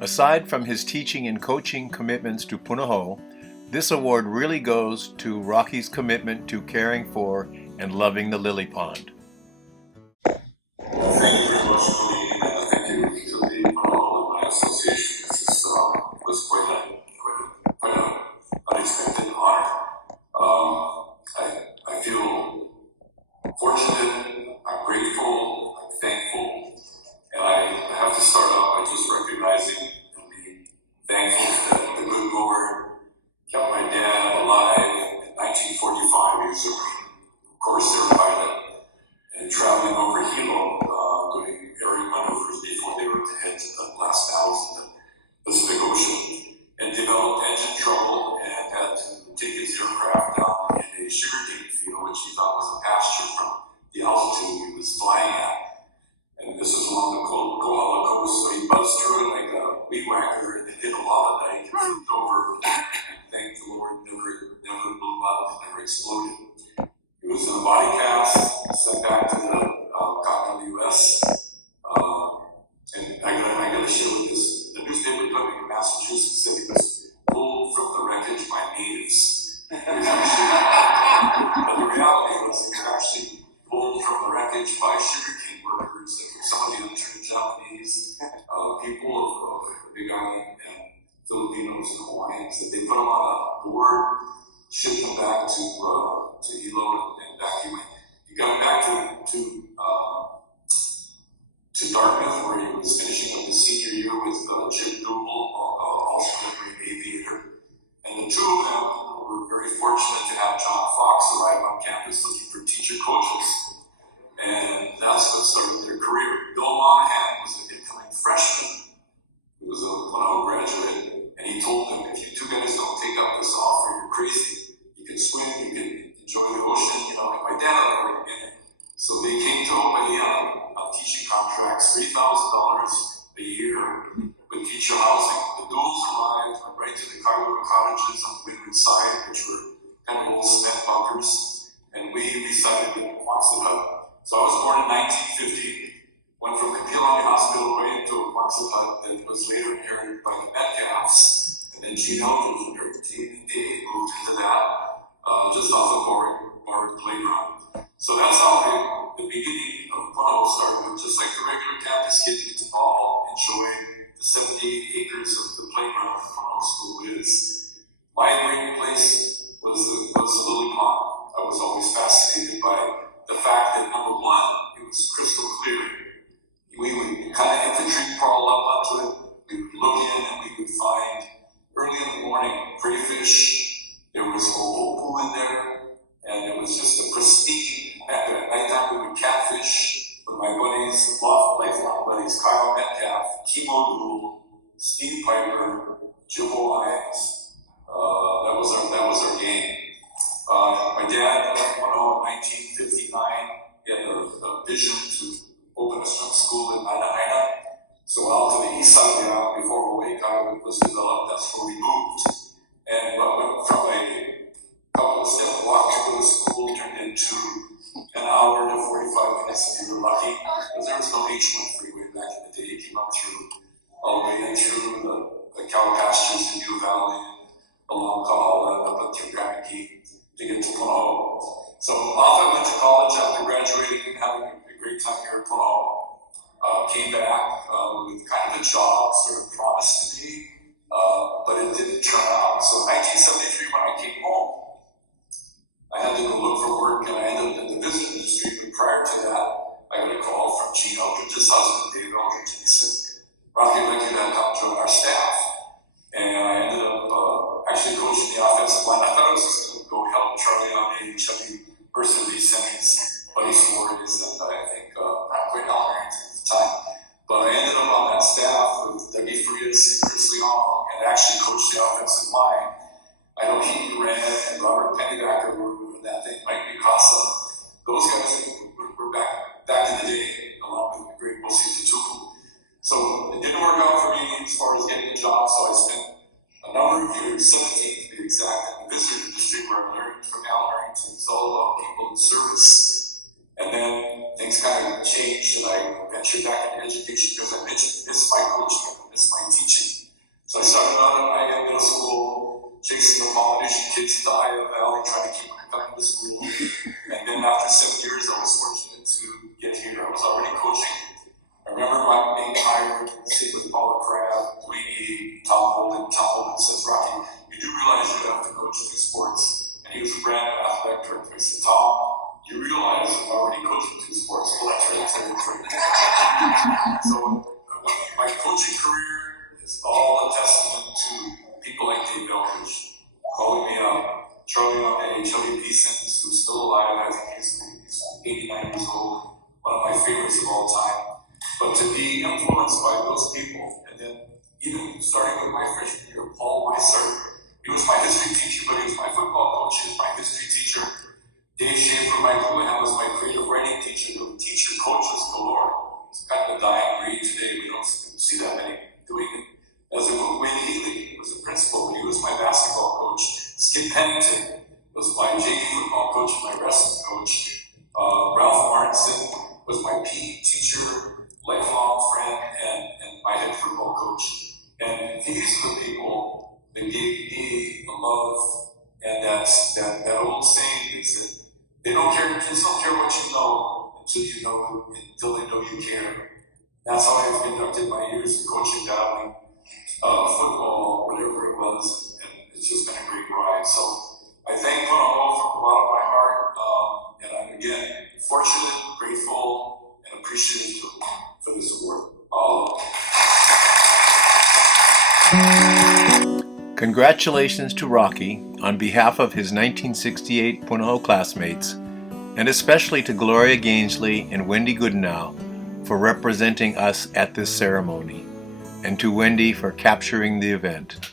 Aside from his teaching and coaching commitments to Punahou, this award really goes to Rocky's commitment to caring for and loving the lily pond. Thank you very much, Wendy, and thank you to the Punahou Alumni Association. This was quite an unexpected honor. I feel fortunate, I'm grateful, I'm thankful, and I have to start out by just recognizing and being thankful that the good Lord kept my dad alive in 1945. He was a Corps Air pilot and traveling over Hilo, doing aerial maneuvers before they were to head to the last battles in the Pacific Ocean, and developed engine trouble and had to take his aircraft down in a sugarcane field, which he thought was a pasture from the altitude he was flying at. And this was along the Kohala coast, so he buzzed through it like a weed whacker and hit a lava dike and flipped over. And thank the Lord, never blew up, never exploded. He was in a body cast, sent back to the continental U.S. And I got to share with this. The newspaper clipping in Massachusetts said he was pulled from the wreckage by natives. But the reality was he was actually pulled from the wreckage by sugarcane workers, some of the intern Japanese people of the Big Island, and Filipinos and Hawaiians, that they put him on a board, shipped him back to Hilo, and back he went. He got back to Dartmouth, where he was finishing up his senior year with Jim Doble, also a great aviator. And the two of them were very fortunate to have John Fox arrive on campus looking for teacher coaches. And that's what started their career. Bill Monahan was an incoming freshman who was a Punahou graduate, and he told them, if you two guys don't take up this offer, you're crazy. You can swim, you can enjoy the ocean, like my dad already did. So they came to Hawaii on teaching contracts, $3,000 a year with teacher housing. The duels arrived, went right to the Kailua cottages on the windward side, which were kind of little cement bunkers, and we resided in Quonset. So I was born in 1950, went from Kapilani Hospital right into a Quonset that was later inherited by the Metcalfs, and then Gene Eldridge and her team moved into that, just off of Board Playground. So that's how the beginning of Punahou started. Just like the regular campus kids get to all enjoy the 78 acres of the playground that Punahou School is. My great place was the Lily Pond. I was always fascinated by the fact that, number one, it was crystal clear. We would kind of infantry crawl up onto it. We would look in and we would find, early in the morning, crayfish. There was opu in there, and it was just a pristine. At nighttime, we would catfish with my buddies, lifelong buddies, Kyle Metcalf, Kimo Dool, Steve Piper, Jimbo Lyons. That was our game. My dad left Punahou in 1959. He had a vision to open a swim school in Anaheim. So out to the east side of the island before Hawaii was developed, that's where we moved. And what went from a couple of step walk to go to school turned into an hour to 45 minutes if you were lucky, because there was no H1 freeway back in the day. It came up all the way in through the cow pastures in New Valley, along Kahala, up through Granite to get to Punahou. So off I went to college after graduating and having a great time here at Punahou. Came back with kind of a job sort of promised to me, but it didn't turn out. So in 1973, when I came home, I had to go look for work, and I ended up in the business industry. But prior to that, I got a call from Gene Eldridge's husband, Dave Eldridge, and he said, "Rocky, I'd like you to come join our staff." And I ended up actually coaching the offensive line. I thought I was just going to go help Charlie on a chubby person he sent his buddy stories, and I think not quite Alumni at the time. But I ended up on that staff with Dougie Frias and Chris Leong, and actually coached the offensive line. I know Keaton Red and Robert Pennybacker were in that thing, Mike Mikasa. Those guys were back in the day, along with the great Mosi Tutuku. So it didn't work out for me as far as getting a job, so I spent a number of years, 17 to be exact, in the visitor industry where I learned from Al Harrington. It's all about people in service. And then things kind of changed, and I ventured back into education because I missed my coaching, I missed my teaching. Tom Holden says, Rocky, you do realize you have to coach 2 sports. And he was a brand new athletic director. I said, Tom, you realize I'm already coaching 2 sports. Well, that's right. So my coaching career is all a testament to people like Dave Eldridge calling me up, Charlie Beeson, who's still alive. I think he's 89 years old, one of my favorites of all time. But to be influenced by those people, and then even starting with my freshman year, Paul Weissart, he was my history teacher, but he was my football coach, he was my history teacher. Dave Schaefer, my Goodenow, was my creative writing teacher. The teacher coaches galore. It's kind of a dying breed today. We don't see that many doing it. As a Wendy was a principal, he was my basketball coach. Skip Pennington was my JV football coach and my wrestling coach. Ralph Martinson was my PE teacher, lifelong friend, and my head football coach. And these are the people that gave me the love. And that old saying is that they don't care, kids don't care what you know until they know you care. That's how I've conducted my years of coaching, battling, football, whatever it was, and it's just been a great ride. So I thank Punahou from the bottom of my heart, and I'm again fortunate, grateful, and appreciative for this award. Congratulations to Rocky on behalf of his 1968 Punahou classmates, and especially to Gloria Gainsley and Wendy Goodenow for representing us at this ceremony, and to Wendy for capturing the event.